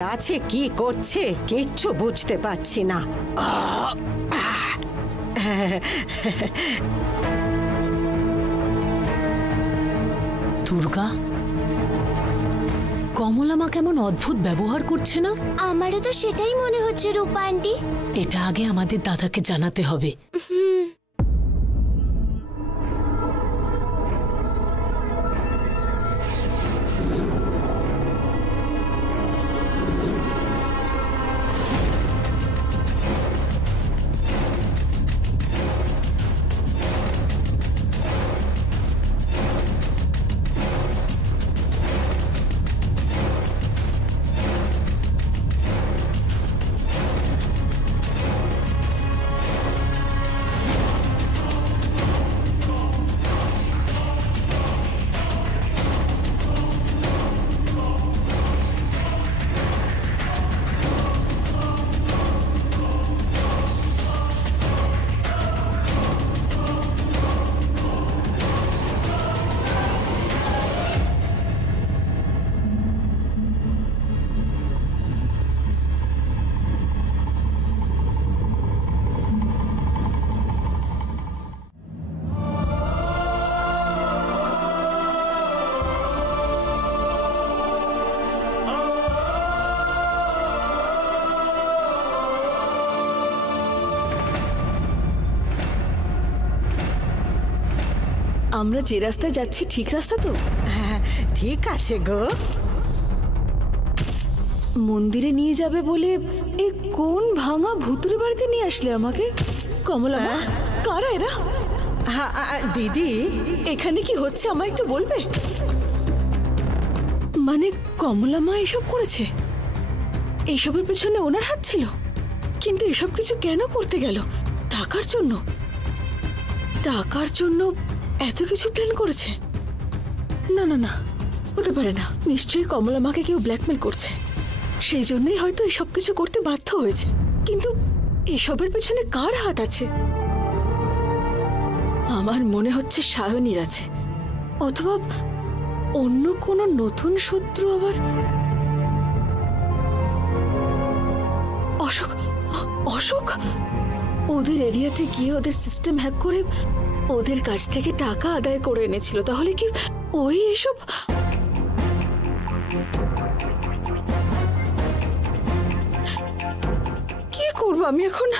আছে কি করছে কিচ্ছু বুঝতে পারছি না। দুর্গা, কমলা মা কেমন অদ্ভুত ব্যবহার করছে না? আমারও তো সেটাই মনে হচ্ছে রূপা আন্টি। এটা আগে আমাদের দাদাকে জানাতে হবে। আমরা যে রাস্তায় যাচ্ছি ঠিক রাস্তা তো? হ্যাঁ ঠিক আছে গো। মন্দিরে নিয়ে যাবে বলে এ কোন ভাঙা ভুতুরে বাড়িতে নিয়ে আসলে আমাকে? কমলা মা, কারা এরা? দিদি এখানে কি হচ্ছে আমায় একটু বলবে? মানে কমলা মা এসব করেছে? এইসবের পেছনে ওনার হাত ছিল? কিন্তু এসব কিছু কেন করতে গেল? টাকার জন্য? টাকার জন্য এত কিছু প্ল্যান করেছে? না না না, হতে পারে না। নিশ্চয়ই কমলা মাকে কেউ ব্ল্যাকমেল করছে, সেই জন্যই হয়তো এসব কিছু করতে বাধ্য হয়েছে। কিন্তু এসবের পেছনে কার হাত আছে? আমার মনে হচ্ছে সায়নীর আছে, অথবা অন্য কোনো নতুন শত্রু। আবার অশোক, অশোক ওদের এরিয়াতে গিয়ে ওদের সিস্টেম হ্যাক করে ওদের কাছ থেকে টাকা আদায় করে এনেছিল। তাহলে কি ওই এসব? কি করবো আমি এখন?